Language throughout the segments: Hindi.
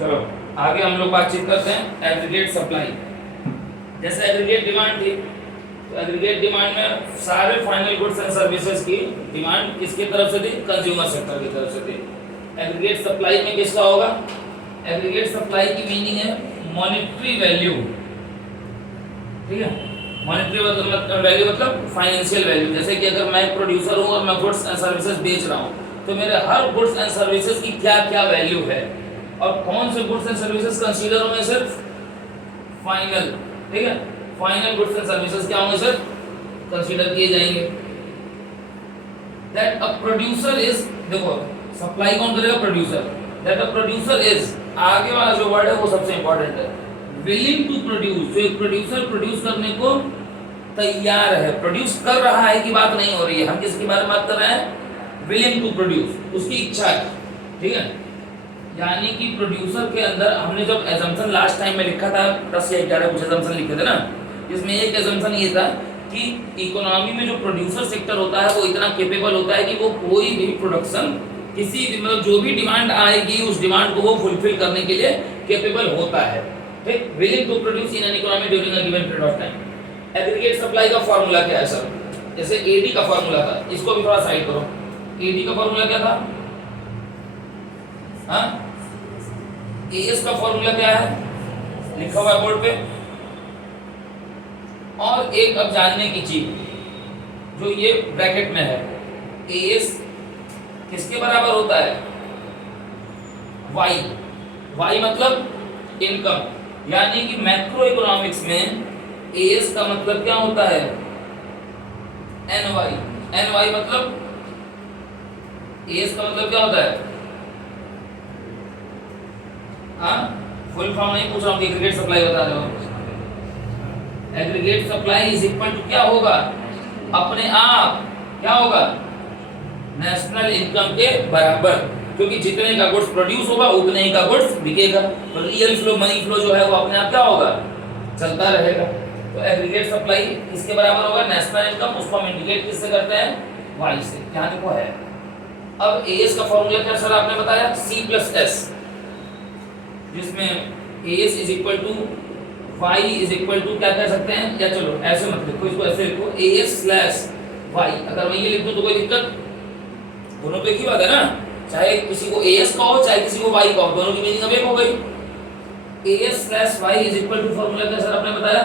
चलो आगे हम लोग बातचीत करते हैं एग्रीगेट सप्लाई। जैसे एग्रीगेट डिमांड थी, तो एग्रीगेट डिमांड में सारे फाइनल गुड्स एंड सर्विसेज की डिमांड किसकी तरफ से थी? कंज्यूमर सेक्टर की तरफ से थी। एग्रीगेट सप्लाई में किसका होगा? एग्रीगेट सप्लाई की मीनिंग है मॉनेटरी वैल्यू, ठीक है। मॉनेटरी वैल्यू मतलब फाइनेंशियल वैल्यू। जैसे कि अगर मैं प्रोड्यूसर हूँ और मैं गुड्स एंड सर्विसेज बेच रहा हूँ, तो मेरे हर गुड्स एंड सर्विसेज की क्या क्या वैल्यू है, और कौन से गुड्स एंड सर्विसेज कंसीडर होंगे सिर्फ फाइनल, ठीक है। फाइनल गुड्स एंड सर्विसेज क्या होंगे सर? कंसीडर किए जाएंगे। दैट अ प्रोड्यूसर इज, देखो सप्लाई कौन करेगा? Producer. That a producer is, आगे वाला जो वर्ड है वो सबसे इंपॉर्टेंट है, विलिंग टू प्रोड्यूस। जो एक प्रोड्यूसर प्रोड्यूस करने को तैयार है, प्रोड्यूस कर रहा है की बात नहीं हो रही है, हम किसके बारे में बात कर रहे हैं? विलिंग टू प्रोड्यूस, उसकी इच्छा है, ठीक है। यानी कि प्रोड्यूसर के अंदर, हमने जब एजम्पशन लास्ट टाइम में लिखा था 10 या 11 कुछ एजम्पशन लिखे थे ना, इसमें एक एजम्पशन ये था कि इकोनॉमी में जो प्रोड्यूसर सेक्टर होता है वो इतना कैपेबल होता है कि वो कोई भी प्रोडक्शन, किसी भी मतलब जो भी डिमांड आएगी उस डिमांड को वो फुलफिल करने के लिए कैपेबल होता है, ठीक। Willing to produce in an economy during a given period of time. Aggregate supply का फार्मूला क्या है सर? जैसे एडी का फार्मूला था, इसको भी थोड़ा साइड करो। एडी का फार्मूला क्या था? हाँ, एएस का फॉर्मूला क्या है? लिखा हुआ है बोर्ड पे। और एक अब जानने की चीज, जो ये ब्रैकेट में है, एएस किसके बराबर होता है? वाई। वाई मतलब इनकम। यानी कि मैक्रो इकोनॉमिक्स में एएस का मतलब क्या होता है? एनवाई। एनवाई मतलब, एएस का मतलब क्या होता है? हाँ, फुल फॉर्म नहीं पूछ रहा हूँ, एग्रीगेट सप्लाई बता रहे हो। Aggregate supply is equal to क्या होगा? अपने आप क्या होगा? नेशनल इनकम के बराबर, क्योंकि जितने का गुड्स प्रोड्यूस होगा उतने ही का गुड्स बिकेगा, तो रियल फ्लो, मनी फ्लो जो है वो अपने आप क्या होगा? चलता रहेगा। तो एग्रीगेट सप्लाई किसके बराबर होगा? National income. उसको हम इंडिकेट किससे करते हैं? वाई से। यहाँ देखो है। अब एएस का फॉर्मूला क्या सर आपने बताया? सी प्लस एस, जिसमें AS is equal to y is equal to क्या कर सकते हैं? या चलो ऐसे मत लिखो, इसको ऐसे लिखो AS स्लैश वाई। अगर मैं ये लिख दूं तो कोई दिक्कत? दोनों पे एक ही बात है ना, चाहे किसी को AS कहो चाहे किसी को वाई कहो, दोनों की मीनिंग अब एक हो गई। AS slash y is equal to formula क्या सर आपने बताया?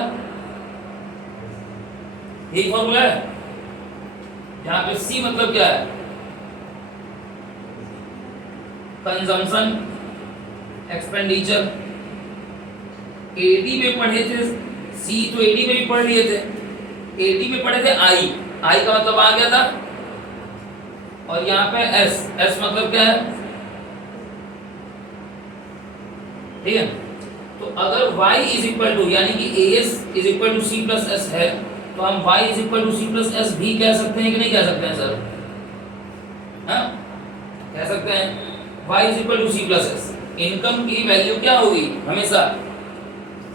यही फॉर्मूला है। यहाँ पे C मतलब क्या है? Consumption expenditure. एडी में पढ़े थे सी, तो एडी में भी पढ़ लिए थे। एडी में पढ़े थे आई, आई का मतलब आ गया था, और यहाँ पे एस, एस मतलब क्या है? ठीक है। तो अगर y इज इक्वल टू, यानी कि s is equal to c plus s है, तो हम y is equal to c plus s भी कह सकते हैं कि नहीं कह सकते हैं सर? हाँ, कह सकते हैं। y is equal to c plus s, income की वैल्यू क्या होगी? हमेशा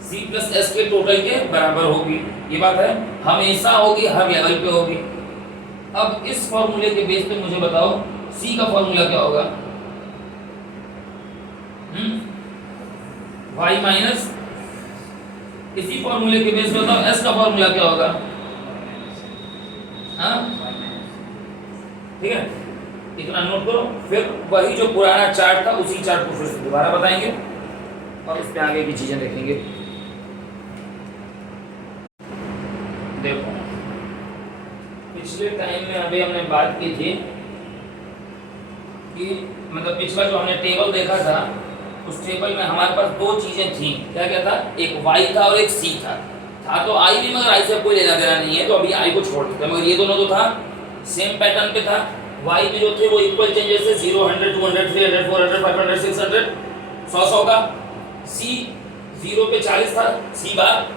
C प्लस एस के टोटल के बराबर होगी। ये बात है, हमेशा होगी, हर लेवल पे होगी। अब इस फॉर्मूले के बेस पे मुझे बताओ C का फॉर्मूला क्या होगा? y माइनस, इसी फॉर्मूले के बेस पे बताओ S का फॉर्मूला क्या होगा? हाँ, ठीक है, इतना नोट करो। फिर वही जो पुराना चार्ट था उसी चार्ट को फिर से दोबारा बताएंगे और उस पे आगे की चीजें देखेंगे। देखो, पिछले टाइम में अभी हमने बात की थी कि मतलब पिछला जो हमने टेबल देखा था, उस टेबल में हमारे पास दो चीजें थी। क्या क्या था? एक y था और एक c था तो i भी, मगर i से कोई लेना देना नहीं है, तो अभी i को छोड़ देते हैं। मगर ये दोनों तो था, सेम पैटर्न पे था। y में जो थे वो इक्वल चेंजेस थे, 0, 100, 200, 300, 400, 500, 600, 100 का। c 0 पे 40 था c बार,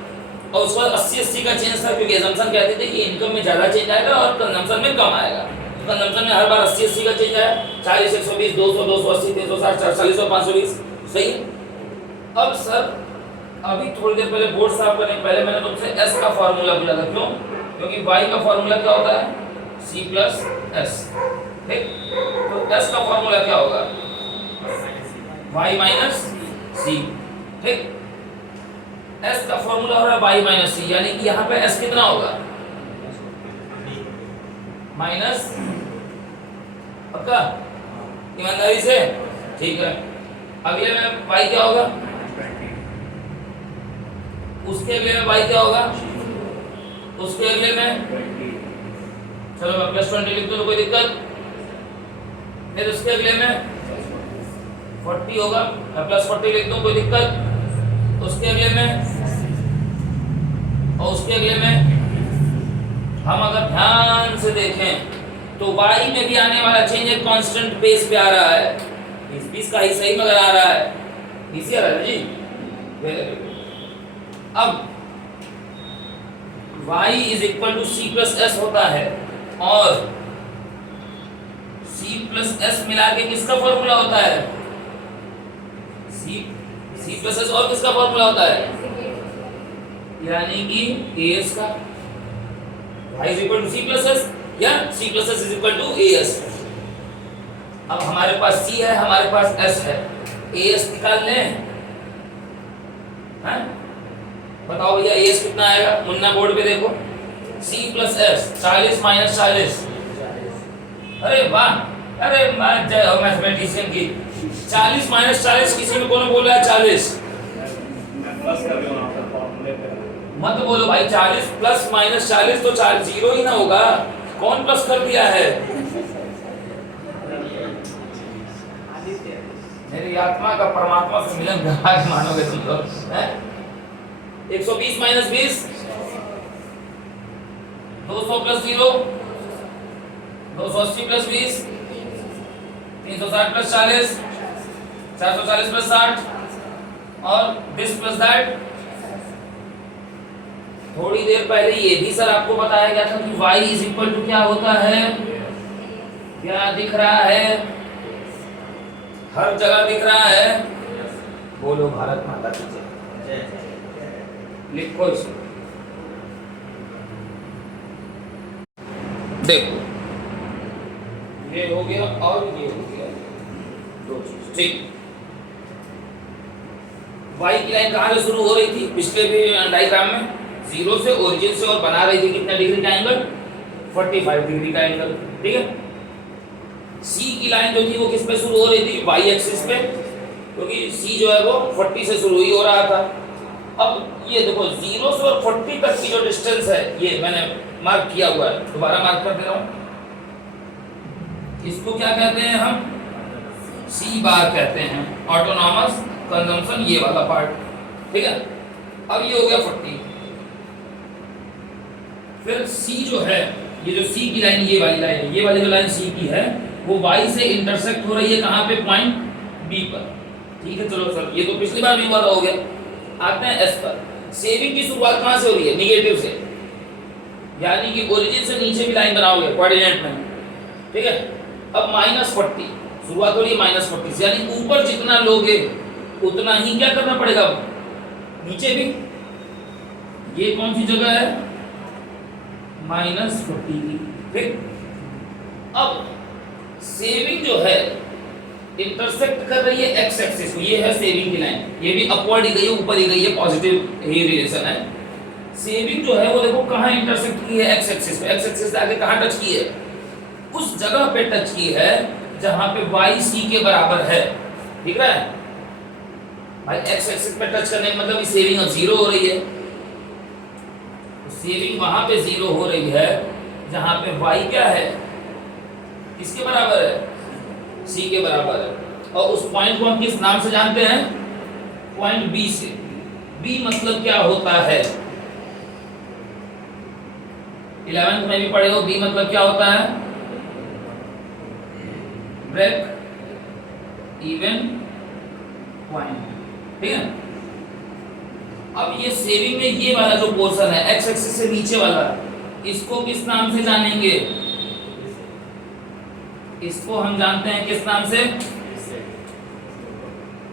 और उसके बाद 80 का चेंज था, क्योंकि एजम्पशन कहते थे कि इनकम में ज़्यादा चेंज आएगा और कंजम्पशन में कम आएगा। तो कंजम्पशन में हर बार 80 का चेंज आया, 40, 120, 200, 280, 360, 440 और 520। सही। अब सर अभी थोड़ी देर पहले बोर्ड साफ करने पहले मैंने तुमसे S का फॉर्मूला बोला था। क्यों? क्योंकि y का फॉर्मूला क्या होता है? C plus S. ठीक, तो S का फॉर्मूला क्या होगा? y माइनस सी। ठीक, एस का फॉर्मूला हो रहा है वाई माइनस सी, यानी कि यहाँ पे एस कितना होगा माइनस, पक्का ईमानदारी से, ठीक है। अगले में वाई क्या होगा, उसके अगले में वाई क्या होगा, उसके अगले में, चलो मैं +20 लिख दूं तो कोई दिक्कत, फिर उसके अगले में 40 होगा, मैं +40 लिख दूं कोई दिक्कत, उसके अगले में और उसके अगले में। हम अगर ध्यान से देखें तो y में भी आने वाला चेंज एक कांस्टेंट बेस पे आ रहा है, 20 का ही सही मगर आ रहा है, इसी आ रहा है जी। अब y = c+s होता है और c+s मिला के किसका फॉर्मूला होता है, c+s और किसका फॉर्मूला होता है, यानी कि as का, y = c+s या c+s = as। अब हमारे पास c है, हमारे पास s है, as निकाल लें, हैं? बताओ भैया as कितना आएगा, मुन्ना बोर्ड पे देखो, c+s 40 - 40, अरे वाह, अरे जय हो मैथमेटिशियन की। 40 - 40 किसी में कौन बोल रहा है 40, मत बोलो भाई, 40 + -40 तो 0 ही ना होगा, कौन प्लस कर दिया है, मेरी आत्मा का परमात्मा से मिलन करा के मानोगे तुम लोग, हैं? 120 - 20 200 + 0 280 + 20 360 + 40 440 + 60 और this + that। थोड़ी देर पहले ये भी सर आपको बताया गया था कि y = क्या होता है, क्या दिख रहा है, हर जगह दिख रहा है, बोलो भारत माता की जय, लिखो इसको, देखो ये हो गया और ये हो गया, दो चीज, ठीक। y की लाइन कहाँ से शुरू हो रही थी, पिछले भी डायग्राम में 0 से, ओरिजिन से, और बना रही थी कितने डिग्री का एंगल, 45 डिग्री का एंगल, ठीक है। c की लाइन जो थी वो किस पे शुरू हो रही थी, y एक्सिस पे, क्योंकि c जो है वो 40 से शुरू ही हो रहा था। अब ये देखो 0 से और 40 तक की जो डिस्टेंस है, ये मैंने मार्क किया हुआ है, दोबारा मार्क कर दे रहा हूँ, इसको क्या कहते हैं हम, c बार कहते हैं, ऑटोनॉमस कंजम्पशन, ये वाला पार्ट, ठीक है। अब ये हो गया 40, फिर c जो है, ये जो c की लाइन, ये वाली लाइन है, ये वाली जो लाइन c की है वो y से इंटरसेक्ट हो रही है कहाँ पे, पॉइंट b पर, ठीक है। चलो सर ये तो पिछली बार भी वाला हो गया, आते हैं s पर। सेविंग की शुरुआत कहाँ से हो रही है, निगेटिव से, यानी कि ओरिजिन से नीचे भी लाइन बनाओगे कोऑर्डिनेट में, ठीक है। अब -40 शुरुआत हो रही है -40 से, यानी ऊपर जितना लोगे उतना ही क्या करना पड़ेगा, नीचे भी। ये कौन सी जगह है, -40 की, ठीक। अब सेविंग जो है इंटरसेक्ट कर रही है एक्स एक्सिस को, ये है सेविंग की लाइन, ये भी अपवर्ड ही गई है, ऊपर ही गई है, पॉजिटिव ही रिलेशन है। सेविंग जो है वो देखो कहाँ इंटरसेक्ट की है, एक्स एक्सिस पे, एक्स एक्सिस से आगे कहाँ टच की है, उस जगह पे टच की है जहाँ पे y c के बराबर है, ठीक है भाई। एक्स एक्सिस पे टच करने का मतलब सेविंग अब 0 हो रही है, सेविंग वहां पे 0 हो रही है जहां पे y क्या है, किसके बराबर है, c के बराबर है। और उस पॉइंट को हम किस नाम से जानते हैं, पॉइंट b से। b मतलब क्या होता है, 11th में भी पढ़े हो, b मतलब क्या होता है, ब्रेक इवन पॉइंट, ठीक है। अब ये सेविंग में ये वाला जो पोर्शन है एक्स एक्सिस से नीचे वाला, इसको किस नाम से जानेंगे, इसको हम जानते हैं किस नाम से,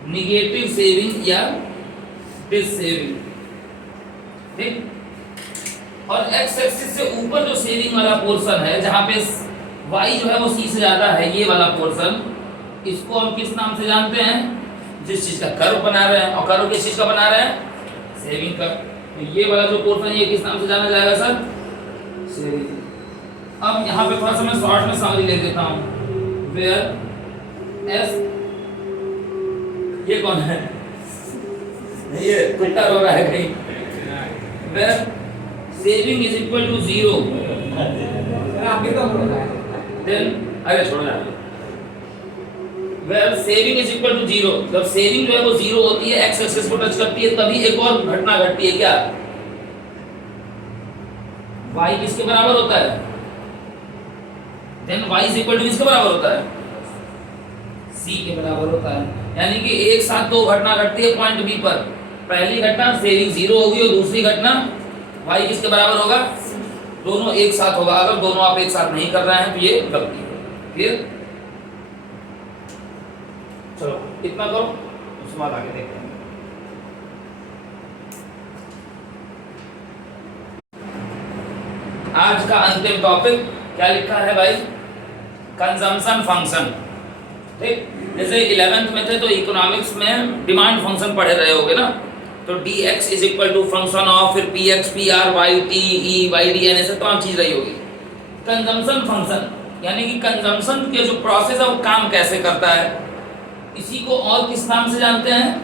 निगेटिव सेविंग या डिस सेविंग, ठीक। और एक्स एक्सिस से ऊपर जो सेविंग वाला पोर्शन है जहां पे y जो है वो c से ज्यादा है, ये वाला पोर्शन, इसको हम किस नाम से जानते हैं, जिस चीज का कर्व बना रहे हैं, और कर्व किस चीज का बना रहे हैं, सेविंग का। तो ये वाला जो पोर्शन ये किस नाम से जाना जाएगा सर, सेविंग। अब यहाँ पे थोड़ा सा मैं शॉर्ट में समरी लिख देता हूँ, वेयर एस, ये कौन है, ये कुत्ता रो रहा है कहीं, where saving is equal to 0, then अरे छोड़ो यार, where saving is equal to 0, जब सेविंग जो है वो 0 होती है, एक्स एक्सिस को टच करती है, तभी एक और घटना घटती है, क्या, y किसके बराबर होता है, then y is equal to किसके बराबर होता है, c के बराबर होता है। यानी कि एक साथ दो घटना घटती है पॉइंट बी पर, पहली घटना सेविंग 0 होगी और दूसरी घटना y किसके बराबर होगा, दोनों एक साथ होगा। अगर दोनों आप एक साथ नहीं कर रहे हैं तो ये गलती है। फिर चलो इतना करो, उसके बाद आगे देखते हैं। आज का अंतिम टॉपिक क्या लिखा है भाई, कंजम्पशन फंक्शन। ठीक, जैसे 11th में थे तो इकोनॉमिक्स में डिमांड फंक्शन पढ़े रहे होगे ना, तो dx is equal to function of, फिर px, pr, yt, e, yd, ऐसे तमाम चीज रही होगी। कंजम्पशन फंक्शन यानी कि कंजम्पशन के जो प्रोसेस है वो काम कैसे करता है, इसी को और किस नाम से जानते हैं,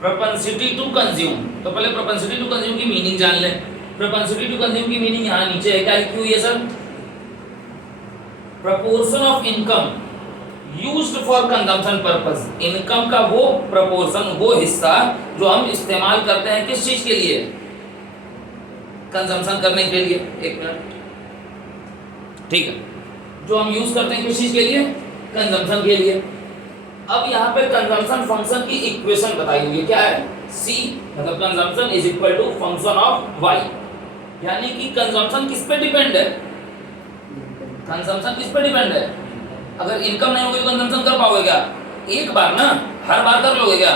प्रोपेंसिटी टू कंज्यूम। तो पहले प्रोपेंसिटी टू कंज्यूम की मीनिंग जान लें। प्रोपेंसिटी टू कंज्यूम की मीनिंग यहाँ नीचे है, क्या लिखी हुई है sir, proportion of income used for consumption purpose. Income का वो प्रपोर्शन, वो हिस्सा जो हम इस्तेमाल करते हैं किस चीज के लिए, कंजम्पशन करने के लिए। एक मिनट, ठीक है, जो हम यूज करते हैं किस चीज के लिए, कंजम्पशन के लिए। अब यहाँ पे कंजम्पशन फंक्शन की इक्वेशन बताई हुई है, क्या है, C मतलब consumption is equal to function of y। यानी कि कंजम्पशन किस पे डिपेंड है, कंजम्पशन किस पे डिपेंड है। अगर इनकम नहीं होगी तो कंजम्पशन कर पाओगे क्या, एक बार ना, हर बार कर लोगे क्या,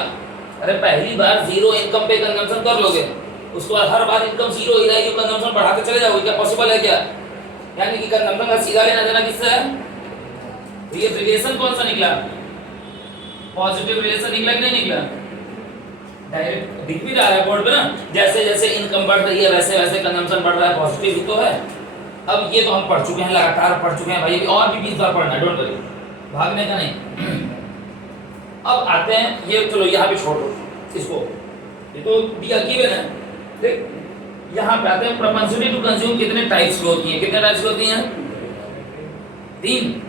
अरे पहली बार 0 इनकम पे कंजम्पशन कर लोगे, उसके बाद हर बार इनकम 0 ही रहेगी, कंजम्पशन बढ़ाते चले जाओगे, क्या पॉसिबल है क्या। यानी कि कंजम्पशन का सीधा लेना देना किससे है, ये रिलेशन कौन सा निकला, पॉजिटिव रिलेशन निकला कि नहीं निकला, डायरेक्ट दिख भी रहा है बोर्ड पे ना, जैसे जैसे इनकम बढ़ रही है वैसे वैसे कंजम्पशन बढ़ रहा है, पॉजिटिव ही तो है। अब ये तो हम पढ़ चुके हैं, लगातार पढ़ चुके हैं भाई, अभी और भी 20 बार पढ़ना है, डोंट वरी, भागने का नहीं। अब आते हैं ये, चलो यहाँ पे छोड़ो इसको, ये तो दिया गिवन है। देख यहाँ पे आते हैं, प्रोपेंसिटी टू कंज्यूम कितने टाइप्स की होती हैं, कितने टाइप्स की होती हैं, 3,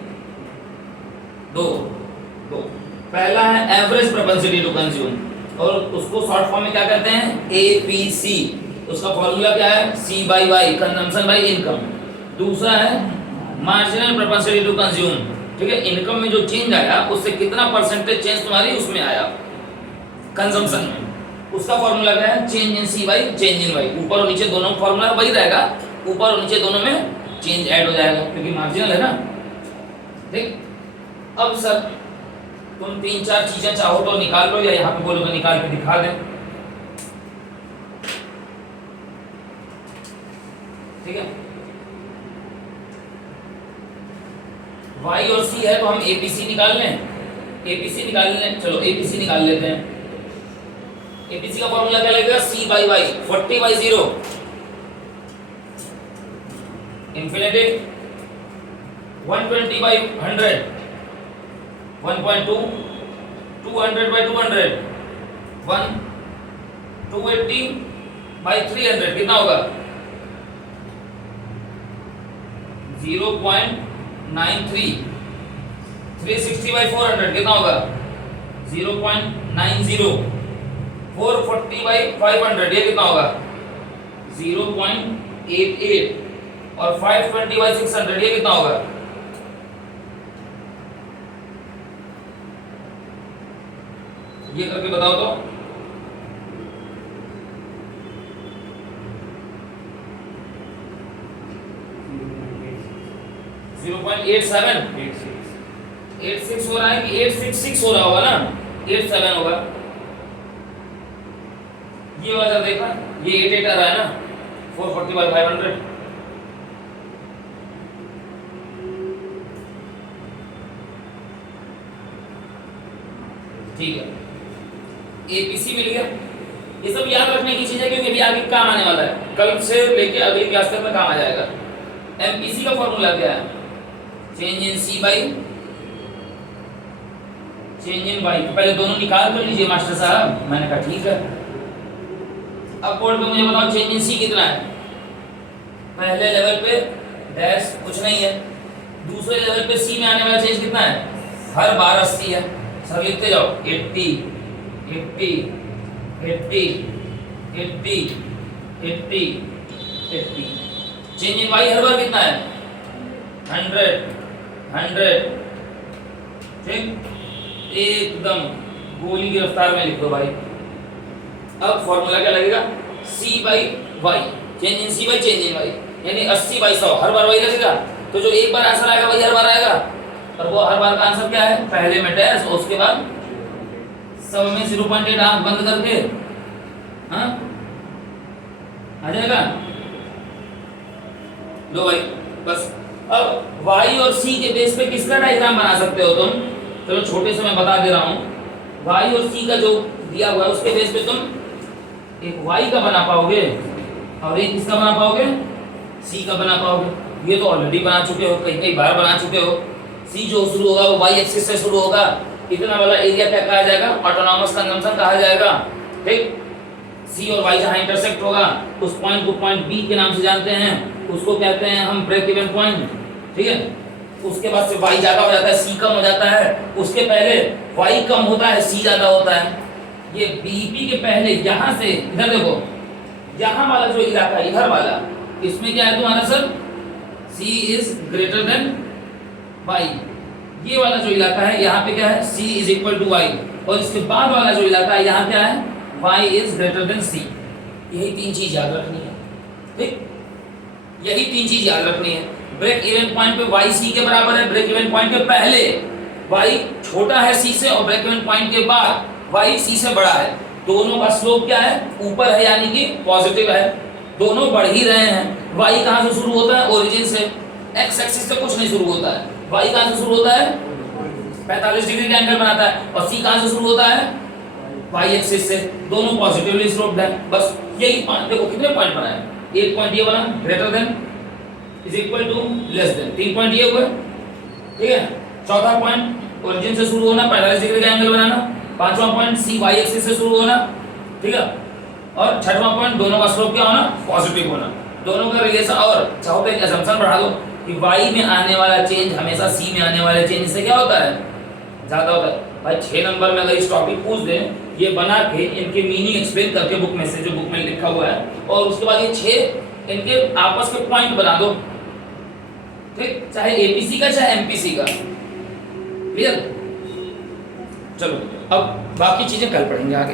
2। पहला है एवरेज प्रोपेंसिटी टू कंज्यूम, और उसको शॉर्ट फॉर्म में क्या कहते हैं, APC। उसका फॉर्मूला क्या है, C/Y, कंजम्पशन बाय इनकम। दूसरा है मार्जिनल प्रोपेंसिटी टू कंज्यूम, ठीक है, इनकम में जो चेंज आया उससे कितना परसेंटेज चेंज तुम्हारी उसमें आया कंजम्पशन में, उसका फॉर्मूला क्या है, change in C by change in Y। ऊपर और नीचे दोनों फॉर्मूला वही रहेगा, ऊपर और नीचे दोनों में चेंज ऐड हो जाएगा क्योंकि मार्जिनल है ना। ठीक, अब सर तुम 3-4 चीजें चाहो तो निकाल लो, या यहाँ पे बोलो तो निकाल के दिखा दें, ठीक है। Y और C है तो हम APC निकाल लें, APC निकाल लें, चलो APC निकाल लेते हैं। APC का फॉर्मूला क्या लगेगा, C/Y, 40/0 इंफिनिटी, 120/100, 1.2, 200/200, 1, 280/300, कितना होगा, 0.93, 360/400 कितना होगा, 0.90, 440/500 ये कितना होगा, 0.88, और 520/600 ये कितना होगा, ये करके बताओ तो, $0.87 हो रहा है कि 866 हो रहा होगा ना, 87 होगा। ये वाला देखा, ये 88 आ रहा है ना, 440/500। ठीक है, एपीसी मिल गया। ये सब याद रखने की चीज है क्योंकि अभी आगे काम आने वाला है, कल से लेके अगली क्लास तक में काम आ जाएगा। एमपीसी का फॉर्मूला क्या है? Change in c by change in y. तो पहले दोनों निकाल कर लीजिए मास्टर साहब। मैंने कहा ठीक है। अब कोड पे मुझे बताओ चेंज इन सी कितना है? पहले लेवल पे डैश कुछ नहीं है, दूसरे लेवल पे सी में आने वाला चेंज कितना है? हर बार 80 है। सब लिखते जाओ 80 80 80 80 80 80। चेंज इन वाई हर बार कितना है? 100 100। ठीक, एकदम गोली की रफ्तार में लिख दो भाई। अब फॉर्मूला क्या लगेगा? c by y, change in c by change in y, यानी 80/100 हर बार वही लगेगा। तो जो एक बार आंसर आएगा वही हर बार आएगा। और वो हर बार का आंसर क्या है? पहले में डैश और उसके बाद सब में 0.8 आंख बंद करके हाँ आ जाएगा। लो भाई बस। अब y और c के बेस पे किसका डायग्राम बना सकते हो तुम? चलो छोटे से मैं बता दे रहा हूँ। y और c का जो दिया हुआ है उसके बेस पे तुम एक y का बना पाओगे और एक किसका बना पाओगे? c का बना पाओगे। ये तो ऑलरेडी बना चुके हो, कई कई बार बना चुके हो। c जो शुरू होगा वो y एक्सिस से शुरू होगा। इतना वाला एरिया क्या कहा जाएगा? ऑटोनॉमस कंजम्पशन कहा जाएगा। ठीक, c और y जहाँ इंटरसेक्ट होगा उस पॉइंट को पॉइंट b के नाम से जानते हैं, उसको कहते हैं हम ब्रेक इवन पॉइंट। ठीक है, उसके बाद से y ज्यादा हो जाता है, c कम हो जाता है। उसके पहले y कम होता है, c ज्यादा होता है। ये बीपी के पहले यहाँ से इधर देखो, यहाँ वाला जो इलाका है इधर वाला, इसमें क्या है तुम्हारा sir? c is greater than y। ये वाला जो इलाका है यहाँ पे क्या है? c is equal to y। और इसके बाद वाला जो इलाका है यहाँ क्या है? y is greater than c। यही तीन चीज याद रखनी है। ठीक, यही तीन चीज याद रखनी है। ब्रेक इवन पॉइंट पे y c के बराबर है, ब्रेक इवन पॉइंट के पहले y छोटा है c से, और ब्रेक इवन पॉइंट के बाद y c से बड़ा है। दोनों का स्लोप क्या है? ऊपर है, यानी कि पॉजिटिव है। दोनों बढ़ ही रहे हैं। y कहाँ से शुरू होता है? ओरिजिन से। x एक्सिस से कुछ नहीं शुरू होता है। y कहाँ से शुरू होता है? 45 डिग्री का एंगल बनाता है। और c कहाँ से शुरू होता है? y एक्सिस से। दोनों पॉजिटिवली स्लोप्ड है। बस यही पॉइंट देखो, कितने पॉइंट बनाए? एक पॉइंट ये बना greater than is equal to less than, 3 point ये हुए। ठीक है, चौथा पॉइंट ओरिजिन से शुरू होना, 45 डिग्री का एंगल बनाना। पांचवा पॉइंट c y एक्सिस से शुरू होना। ठीक है, और छठवां पॉइंट दोनों का स्लोप क्या होना? पॉजिटिव होना। दोनों का रिलेशन। और चाहो तो एक असम्पशन बढ़ा दो कि y में आने वाला चेंज हमेशा c में आने वाले चेंज से क्या होता है? ज्यादा होता है। भाई 6 नंबर में अगर इस टॉपिक पूछ दें, ये बना के इनके मीनिंग एक्सप्लेन करके बुक में से, जो बुक में लिखा हुआ है, और उसके बाद ये 6 इनके आपस के पॉइंट बना दो। ठीक, चाहे एपीसी का चाहे एमपीसी का। क्लियर? चलो अब बाकी चीजें कल पढ़ेंगे आगे।